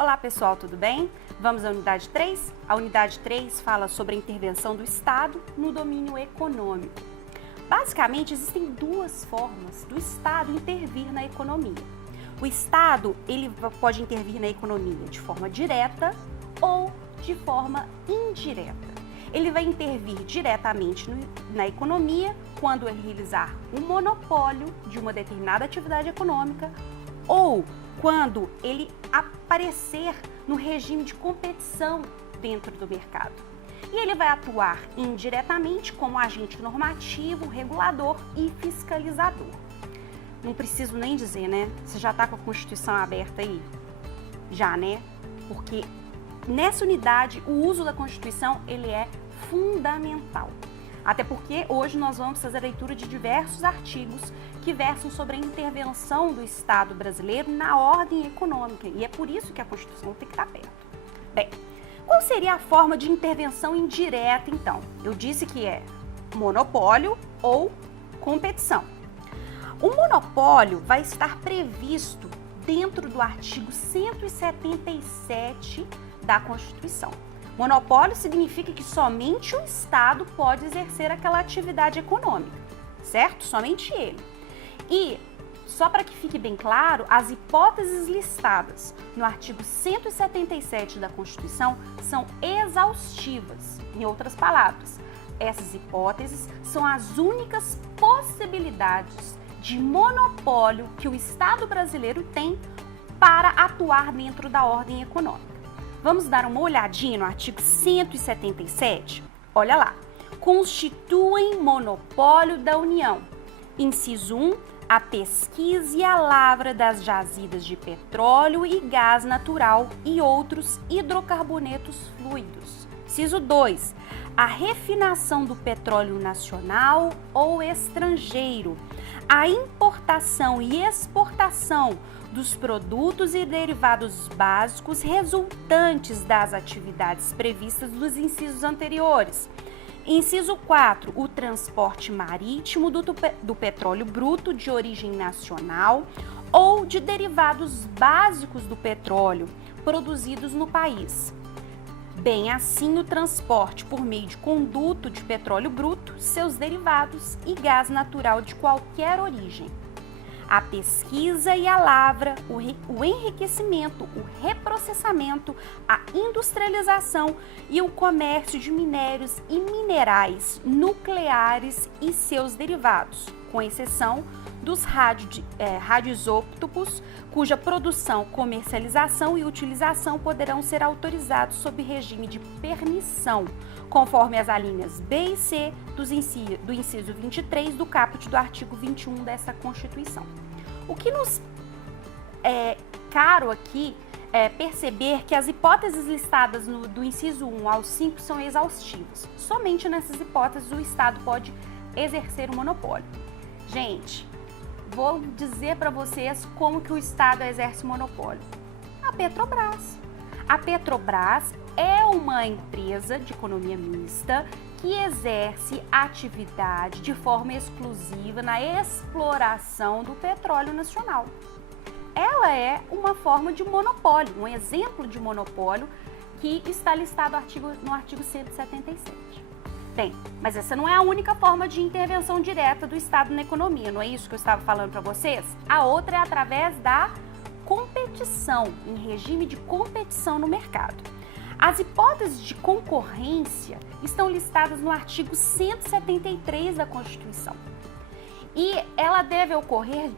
Olá pessoal, tudo bem? Vamos à unidade 3? A unidade 3 fala sobre a intervenção do Estado no domínio econômico. Basicamente, existem duas formas do Estado intervir na economia. O Estado ele pode intervir na economia de forma direta ou de forma indireta. Ele vai intervir diretamente na economia quando ele realizar um monopólio de uma determinada atividade econômica ou quando ele aparecer no regime de competição dentro do mercado. E ele vai atuar indiretamente como agente normativo, regulador e fiscalizador. Não preciso nem dizer, né? Você já está com a Constituição aberta aí? Já, né? Porque nessa unidade, o uso da Constituição, ele é fundamental. Até porque hoje nós vamos fazer a leitura de diversos artigos que versam sobre a intervenção do Estado brasileiro na ordem econômica. E é por isso que a Constituição tem que estar perto. Bem, qual seria a forma de intervenção indireta, então? Eu disse que é monopólio ou competição. O monopólio vai estar previsto dentro do artigo 177 da Constituição. Monopólio significa que somente o Estado pode exercer aquela atividade econômica, certo? Somente ele. E, só para que fique bem claro, as hipóteses listadas no artigo 177 da Constituição são exaustivas. Em outras palavras, essas hipóteses são as únicas possibilidades de monopólio que o Estado brasileiro tem para atuar dentro da ordem econômica. Vamos dar uma olhadinha no artigo 177? Olha lá. Constituem monopólio da União. Inciso 1. A pesquisa e a lavra das jazidas de petróleo e gás natural e outros hidrocarbonetos fluidos. Inciso 2. A refinação do petróleo nacional ou estrangeiro. A importação e exportação dos produtos e derivados básicos resultantes das atividades previstas nos incisos anteriores. Inciso 4. O transporte marítimo do petróleo bruto de origem nacional ou de derivados básicos do petróleo produzidos no país. Bem assim, o transporte por meio de conduto de petróleo bruto, seus derivados e gás natural de qualquer origem. A pesquisa e a lavra, o enriquecimento, o reprocessamento, a industrialização e o comércio de minérios e minerais nucleares e seus derivados, com exceção dos radioisótopos, cuja produção, comercialização e utilização poderão ser autorizados sob regime de permissão, conforme as alíneas B e C do inciso 23 do caput do artigo 21 dessa Constituição. O que nos é caro aqui é perceber que as hipóteses listadas do inciso 1 ao 5 são exaustivas. Somente nessas hipóteses o Estado pode exercer o monopólio. Gente, vou dizer para vocês como que o Estado exerce o monopólio. A Petrobras. A Petrobras é uma empresa de economia mista que exerce atividade de forma exclusiva na exploração do petróleo nacional. Ela é uma forma de monopólio, um exemplo de monopólio que está listado no artigo 177. Bem, mas essa não é a única forma de intervenção direta do Estado na economia, não é isso que eu estava falando para vocês? A outra é através da competição, em regime de competição no mercado. As hipóteses de concorrência estão listadas no artigo 173 da Constituição. E ela deve ocorrer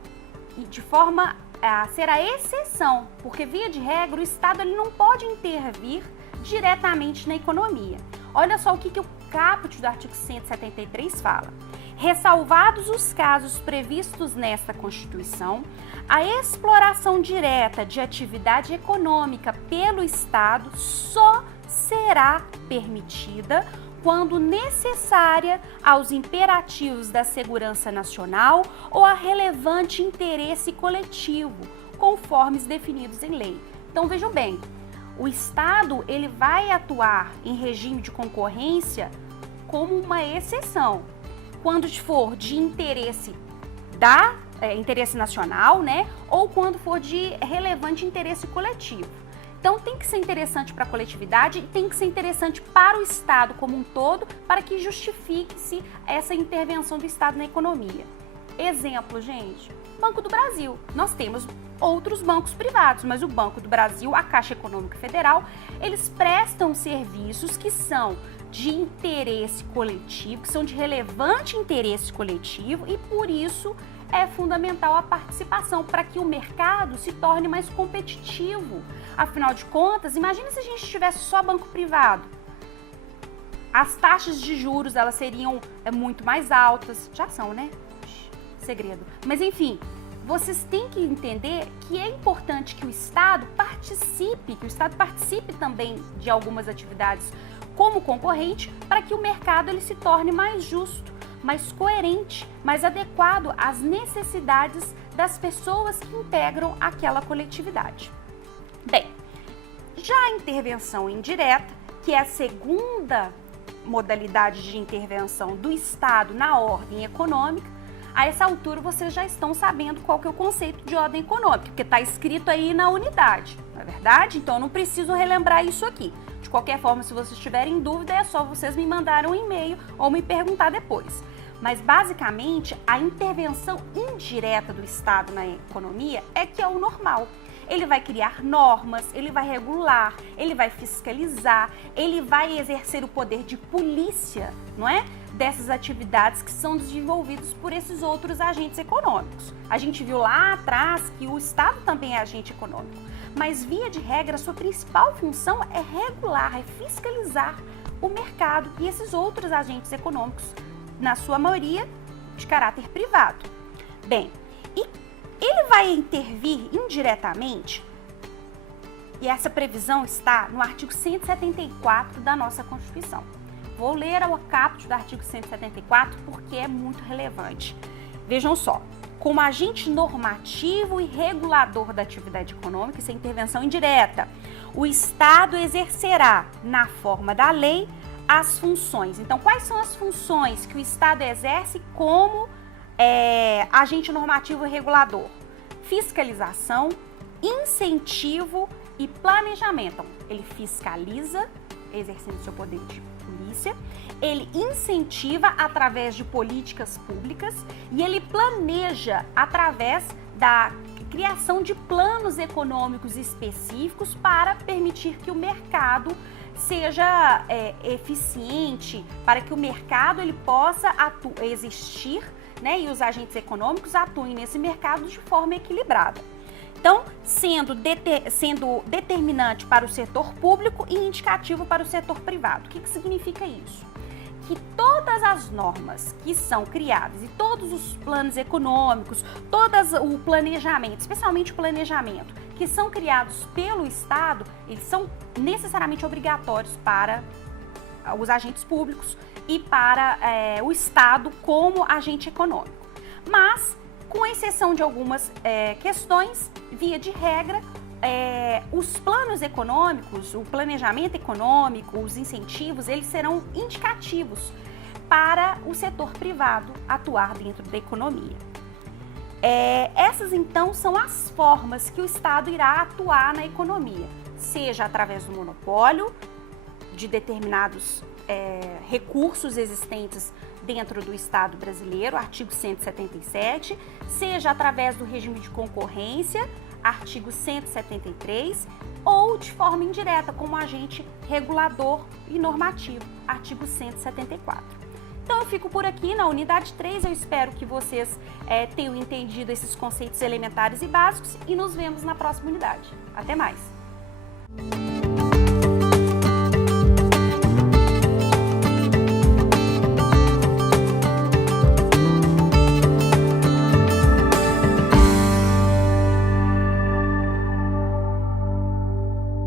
de forma a ser a exceção, porque via de regra o Estado ele não pode intervir diretamente na economia. Olha só o que o caput do artigo 173 fala. Ressalvados os casos previstos nesta Constituição, a exploração direta de atividade econômica pelo Estado só será permitida quando necessária aos imperativos da segurança nacional ou a relevante interesse coletivo, conforme definidos em lei. Então vejam bem, o Estado ele vai atuar em regime de concorrência como uma exceção. Quando for de interesse interesse nacional, né? Ou quando for de relevante interesse coletivo. Então tem que ser interessante para a coletividade e tem que ser interessante para o Estado como um todo, para que justifique-se essa intervenção do Estado na economia. Exemplo, gente, Banco do Brasil. Nós temos outros bancos privados, mas o Banco do Brasil, a Caixa Econômica Federal, eles prestam serviços que são de interesse coletivo, que são de relevante interesse coletivo e por isso é fundamental a participação para que o mercado se torne mais competitivo. Afinal de contas, imagina se a gente tivesse só banco privado. As taxas de juros, elas seriam muito mais altas. Já são, né? Segredo. Mas enfim, vocês têm que entender que é importante que o Estado participe, também de algumas atividades como concorrente, para que o mercado ele se torne mais justo, mais coerente, mais adequado às necessidades das pessoas que integram aquela coletividade. Bem, já a intervenção indireta, que é a segunda modalidade de intervenção do Estado na ordem econômica, a essa altura vocês já estão sabendo qual que é o conceito de ordem econômica, porque está escrito aí na unidade, não é verdade? Então eu não preciso relembrar isso aqui. De qualquer forma, se vocês tiverem dúvida, é só vocês me mandarem um e-mail ou me perguntar depois. Mas basicamente, a intervenção indireta do Estado na economia é que é o normal. Ele vai criar normas, ele vai regular, ele vai fiscalizar, ele vai exercer o poder de polícia, não é? Dessas atividades que são desenvolvidas por esses outros agentes econômicos. A gente viu lá atrás que o Estado também é agente econômico, mas via de regra, sua principal função é regular, é fiscalizar o mercado e esses outros agentes econômicos, na sua maioria, de caráter privado. Bem, e ele vai intervir indiretamente, e essa previsão está no artigo 174 da nossa Constituição. Vou ler o caput do artigo 174 porque é muito relevante. Vejam só, como agente normativo e regulador da atividade econômica, isso é intervenção indireta, o Estado exercerá, na forma da lei, as funções. Então, quais são as funções que o Estado exerce como agente normativo e regulador? Fiscalização, incentivo e planejamento. Então, ele fiscaliza, exercendo seu poder de polícia, ele incentiva através de políticas públicas e ele planeja através da criação de planos econômicos específicos para permitir que o mercado seja eficiente, para que o mercado ele possa existir, né, e os agentes econômicos atuem nesse mercado de forma equilibrada. Então, sendo determinante para o setor público e indicativo para o setor privado. O que significa isso? Que todas as normas que são criadas e todos os planos econômicos, o planejamento, especialmente o planejamento, que são criados pelo Estado, eles são necessariamente obrigatórios para os agentes públicos e para o Estado como agente econômico. Mas, com exceção de algumas questões, via de regra, os planos econômicos, o planejamento econômico, os incentivos, eles serão indicativos para o setor privado atuar dentro da economia. Essas, então, são as formas que o Estado irá atuar na economia, seja através do monopólio de determinados recursos existentes dentro do Estado brasileiro, artigo 177, seja através do regime de concorrência, artigo 173, ou de forma indireta, como agente regulador e normativo, artigo 174. Então eu fico por aqui na unidade 3, eu espero que vocês tenham entendido esses conceitos elementares e básicos e nos vemos na próxima unidade. Até mais!